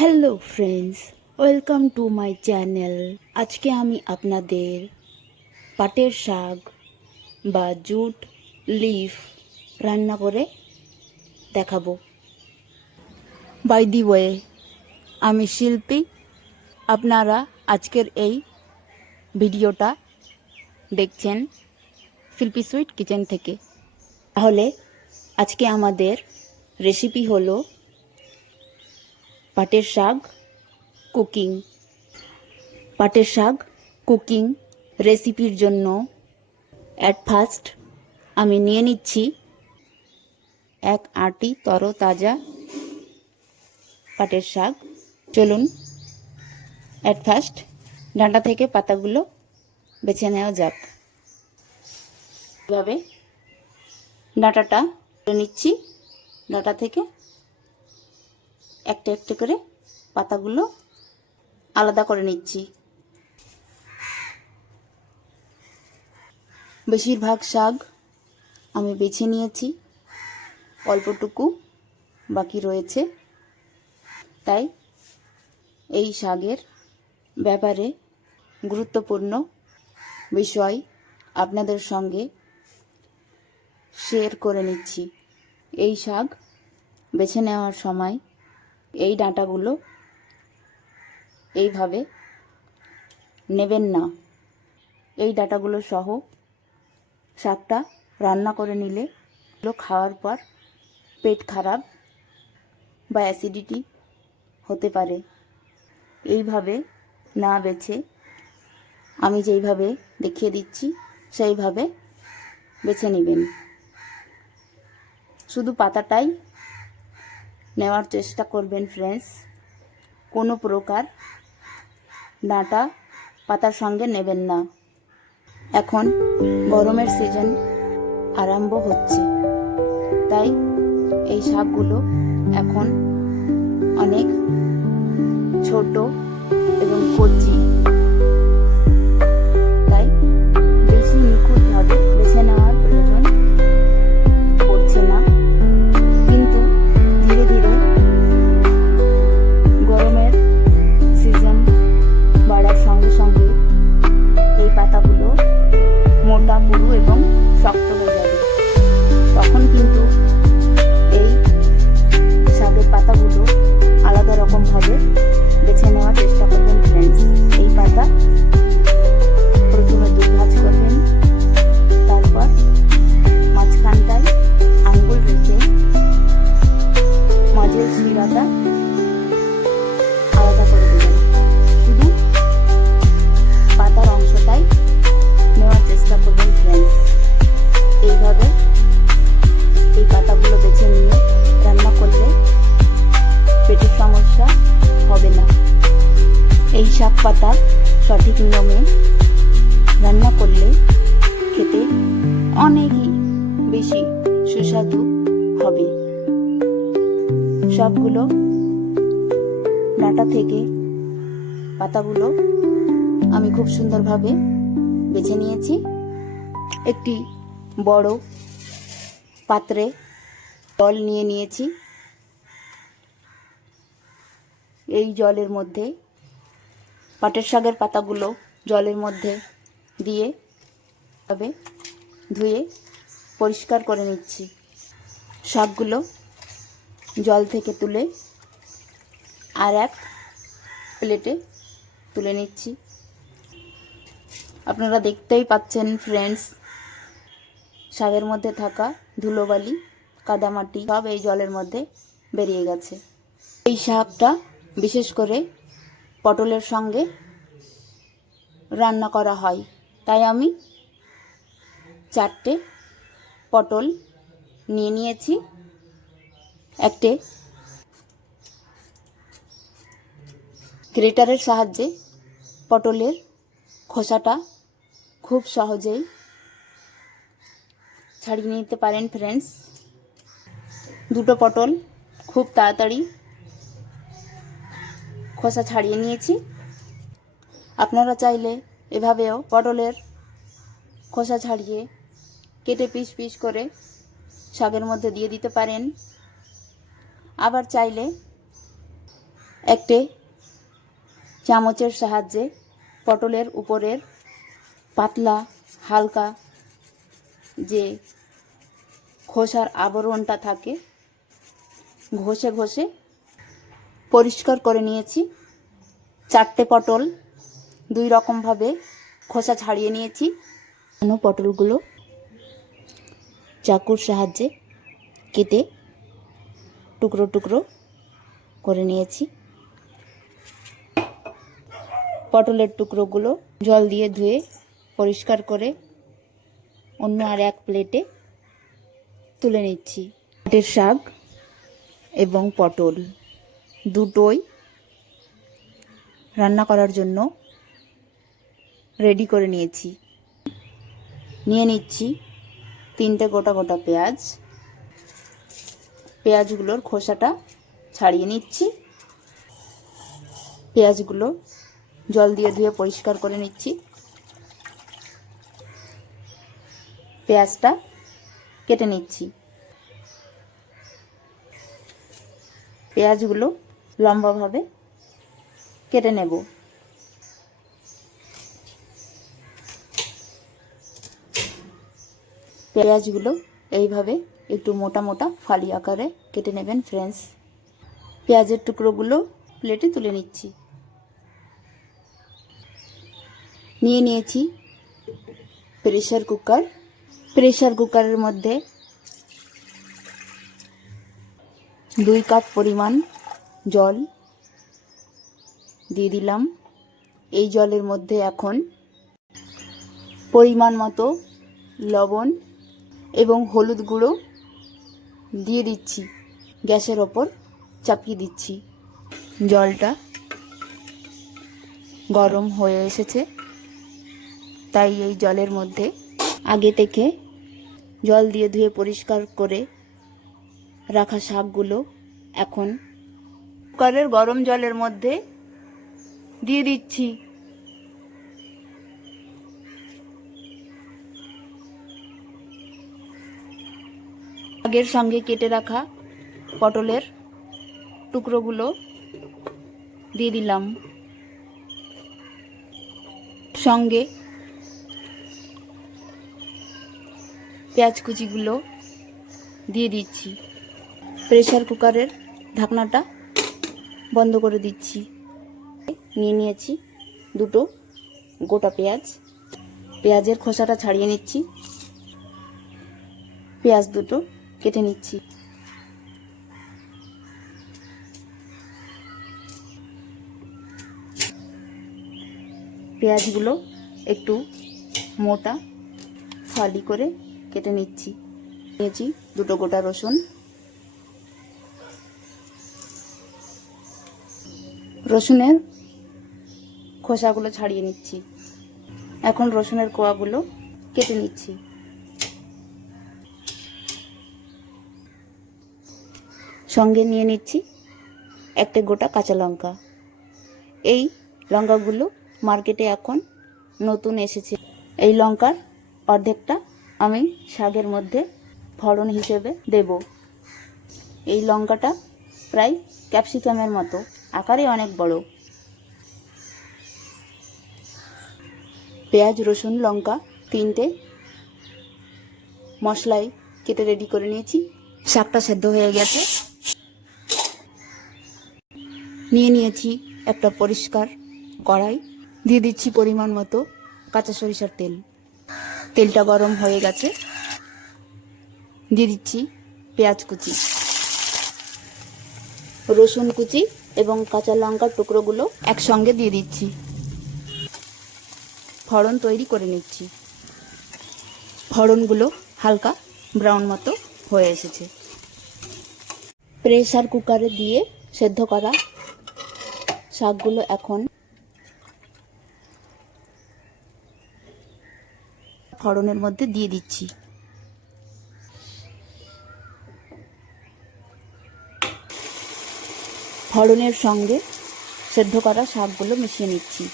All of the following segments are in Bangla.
Hello friends, welcome to my channel. আজকে আমি আপনাদের পাটের শাক বা জুট লিফ রান্না করে দেখাবো। বাই দি ওয়ে, আমি শিল্পী। আপনারা আজকের এই ভিডিওটা দেখছেন শিল্পী সুইট কিচেন থেকে। তাহলে আজকে আমাদের রেসিপি হলো পাটের শাক কুকিং। পাটের শাক কুকিং রেসিপির জন্য অ্যাট ফার্স্ট আমি নিয়ে নিচ্ছি এক আঁটি তরতাজা পাটের শাক। চলুন অ্যাট ফার্স্ট ডাঁটা থেকে পাতাগুলো বেছে নেওয়া যাক। এভাবে ডাঁটাটা নিচ্ছি, ডাঁটা থেকে একটা একটা করে পাতাগুলো আলাদা করে নিচ্ছি। বেশিরভাগ শাক আমি বেছে নিয়েছি, অল্পটুকু বাকি রয়েছে। তাই এই শাকের ব্যাপারে গুরুত্বপূর্ণ বিষয় আপনাদের সঙ্গে শেয়ার করে নিচ্ছি। এই শাক বেছে নেওয়ার সময় এই ডাঁটাগুলো এইভাবে নেবেন না। এই ডাঁটাগুলো সহ শাকটা রান্না করে নিলে খাওয়ার পর পেট খারাপ বা অ্যাসিডিটি হতে পারে। এইভাবে না বেছে আমি যেইভাবে দেখিয়ে দিচ্ছি সেইভাবে বেছে নেবেন। শুধু পাতাটাই নেওয়ার চেষ্টা করবেন ফ্রেন্ডস, কোনো প্রকার ডাঁটা পাতার সঙ্গে নেবেন না। এখন গরমের সিজন আরম্ভ হচ্ছে, তাই এই শাকগুলো এখন অনেক ছোট এবং কচি, তাই বেশি নিখুঁতভাবে বেছে নেওয়ার প্রয়োজন পড়ছে না। কিন্তু ধীরে ধীরে গরমের সিজন বাড়ার সঙ্গে সঙ্গে এই পাতাগুলো মোটা পুরু এবং শক্ত হয়ে যাবে। তখন কিন্তু এই শাকের পাতাগুলো আলাদা রকমভাবে বেছে নেওয়ার চেষ্টা করবেন ফ্রেন্ডস। এই পাতা প্রথমে দুভাজ করবেন, তারপর মাঝখানটায় আঙ্গুল রেখে মাঝের শিরাটা আলাদা করে দেবেন। শুধু পাতার অংশটাই নেওয়ার চেষ্টা করবেন ফ্রেন্ডস। এইভাবে এই পাতাগুলো বেছে নিয়ে রান্না করলে পেটের সমস্যা হবে না। এই শাক পাতা সঠিক নিয়মে রান্না করলে খেতে অনেকই বেশি সুস্বাদু হবে। সবগুলো ডাঁটা থেকে পাতাগুলো আমি খুব সুন্দরভাবে বেছে নিয়েছি। একটি বড় পাত্রে জল নিয়ে নিয়েছি। এই জলের মধ্যে পাটের শাকের পাতাগুলো জলের মধ্যে দিয়ে তবে ধুয়ে পরিষ্কার করে নিচ্ছি। শাকগুলো জল থেকে তুলে আর এক প্লেটে তুলে নিচ্ছি। আপনারা দেখতেই পাচ্ছেন ফ্রেন্ডস, শাকের মধ্যে থাকা ধুলোবালি কাদামাটি সব এই জলের মধ্যে বেরিয়ে গেছে। এই শাকটা বিশেষ করে পটলের সঙ্গে রান্না করা হয়, তাই আমি 4টে পটল নিয়ে নিয়েছি। একটে গ্রেটারের সাহায্যে পটলের খোসাটা খুব সহজেই ছাড়িয়ে নিতে পারেন ফ্রেন্ডস। 2টো পটল খুব তাড়াতাড়ি খোসা ছাড়িয়ে নিয়েছি। আপনারা চাইলে এভাবেও পটলের খোসা ছাড়িয়ে কেটে পিস পিস করে শাকের মধ্যে দিয়ে দিতে পারেন। আবার চাইলে একটি চামচের সাহায্যে পটলের উপরের পাতলা হালকা যে খোসার আবরণটা থাকে ঘষে ঘষে পরিষ্কার করে নিয়েছি। 4টে পটল 2 রকমভাবে খোসা ছাড়িয়ে নিয়েছি। পটলগুলো চাকুর সাহায্যে কেটে টুকরো টুকরো করে নিয়েছি। পটলের টুকরোগুলো জল দিয়ে ধুয়ে পরিষ্কার করে অন্য আর এক প্লেটে তুলে নিচ্ছি। পাটের শাক এবং পটল দুটোই রান্না করার জন্য রেডি করে নিয়েছি। নিয়ে নিচ্ছি 3টে গোটা গোটা পেঁয়াজ। পেঁয়াজগুলোর খোসাটা ছাড়িয়ে নিচ্ছি। পেঁয়াজগুলো জল দিয়ে ধুয়ে পরিষ্কার করে নিচ্ছি। পেঁয়াজটা কেটে নিচ্ছি। পেঁয়াজগুলো লম্বাভাবে কেটে নেব। পেঁয়াজগুলো এইভাবে একটু মোটা মোটা ফালি আকারে কেটে নেবেন ফ্রেন্ডস। পেঁয়াজের টুকরোগুলো প্লেটে তুলে নিচ্ছি। নিয়ে নিয়েছি প্রেসার কুকার। প্রেসার কুকারের মধ্যে 2 কাপ পরিমাণ জল দিয়ে দিলাম। এই জলের মধ্যে এখন পরিমাণ মতো লবণ এবং হলুদ গুঁড়ো দিয়ে দিচ্ছি। গ্যাসের ওপর চাপিয়ে দিচ্ছি। জলটা গরম হয়ে এসেছে, তাই এই জলের মধ্যে আগে থেকে জল দিয়ে ধুয়ে পরিষ্কার করে রাখা শাকগুলো এখন কুকারের গরম জলের মধ্যে দিয়ে দিচ্ছি। শাকের সঙ্গে কেটে রাখা পটলের টুকরোগুলো দিয়ে দিলাম। সঙ্গে পেঁয়াজ কুচিগুলো দিয়ে দিচ্ছি। প্রেসার কুকারের ঢাকনাটা বন্ধ করে দিচ্ছি। নিয়ে নিয়েছি 2টো গোটা পেঁয়াজ। পেঁয়াজের খোসাটা ছাড়িয়ে নিচ্ছি। পেঁয়াজ 2টো কেটে নিচ্ছি। পেঁয়াজগুলো একটু মোটা ফালি করে কেটে নিচ্ছি। নিয়েছি 2টো গোটা রসুন। রসুনের খোসাগুলো ছাড়িয়ে নিচ্ছি। এখন রসুনের কোয়াগুলো কেটে নিচ্ছি। সঙ্গে নিয়ে নিচ্ছি 1টে গোটা কাঁচা লঙ্কা। এই লঙ্কাগুলো মার্কেটে এখন নতুন এসেছে। এই লঙ্কার অর্ধেকটা আমি শাকের মধ্যে ফোড়ন হিসেবে দেব। এই লঙ্কাটা প্রায় ক্যাপসিকামের মতো, আকারে অনেক বড়। পেঁয়াজ রসুন লঙ্কা 3টে মশলাই কেটে রেডি করে নিয়েছি। শাকটা সেদ্ধ হয়ে গেছে। নিয়ে নিয়েছি একটা পরিষ্কার কড়াই। দিয়ে দিচ্ছি পরিমাণ মতো কাঁচা সরিষার তেল। তেলটা গরম হয়ে গেছে। দিয়ে দিচ্ছি পেঁয়াজ কুচি, রসুন কুচি এবং কাঁচা লঙ্কার টুকরোগুলো একসঙ্গে দিয়ে দিচ্ছি। ফোড়ন তৈরি করে নিচ্ছি। ফোড়নগুলো হালকা ব্রাউন মতো হয়ে এসেছে। প্রেসার কুকারে দিয়ে সেদ্ধ করা শাকগুলো এখন ফোড়নের মধ্যে দিয়ে দিচ্ছি। ফোড়নের সঙ্গে সেদ্ধ করা শাকগুলো মিশিয়ে নিচ্ছি।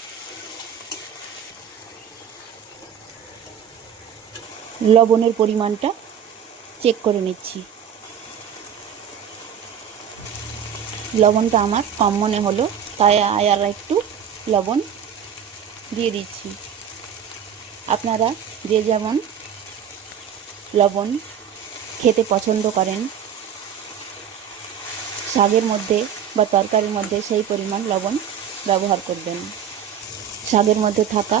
লবণের পরিমাণটা চেক করে নিচ্ছি। লবণটা আমার কম মনে হলো, তাই আর একটু লবণ দিয়ে দিচ্ছি। আপনারা যে যেমন লবণ খেতে পছন্দ করেন শাকের মধ্যে বা তরকারির মধ্যে সেই পরিমাণ লবণ ব্যবহার করবেন। শাকের মধ্যে থাকা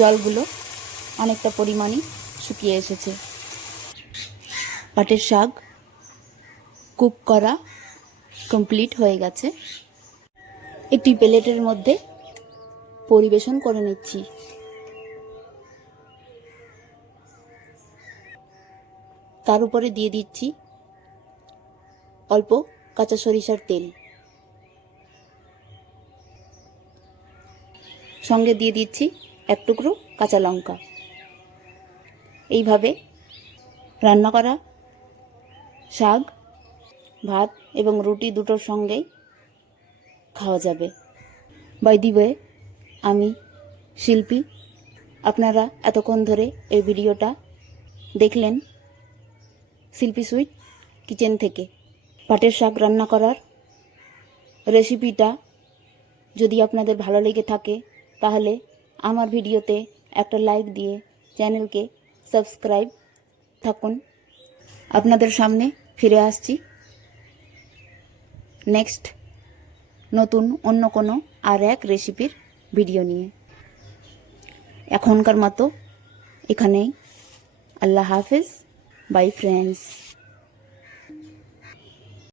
জলগুলো অনেকটা পরিমাণই শুকিয়ে এসেছে। পাটের শাক কুক করা কমপ্লিট হয়ে গেছে। একটি প্লেটের মধ্যে পরিবেশন করে নিচ্ছি। তার উপরে দিয়ে দিচ্ছি অল্প কাঁচা সরিষার তেল, সঙ্গে দিয়ে দিচ্ছি এক টুকরো কাঁচা লঙ্কা। এইভাবে রান্না করা শাক ভাত এবং রুটি দুটোর সঙ্গেই খাওয়া যাবে। বাই দি ওয়ে, আমি শিল্পী। আপনারা এতক্ষণ ধরে এই ভিডিওটা দেখলেন শিল্পী সুইট কিচেন থেকে। পাটের শাক রান্না করার রেসিপিটা যদি আপনাদের ভালো লেগে থাকে তাহলে আমার ভিডিওতে একটা লাইক দিয়ে চ্যানেলকে সাবস্ক্রাইব থাকুন। আপনাদের সামনে ফিরে আসছি নেক্সট নতুন অন্য কোনো আর এক রেসিপির ভিডিও নিয়ে। এখনকার মতো এখানেই আল্লাহ হাফেজ। By friends.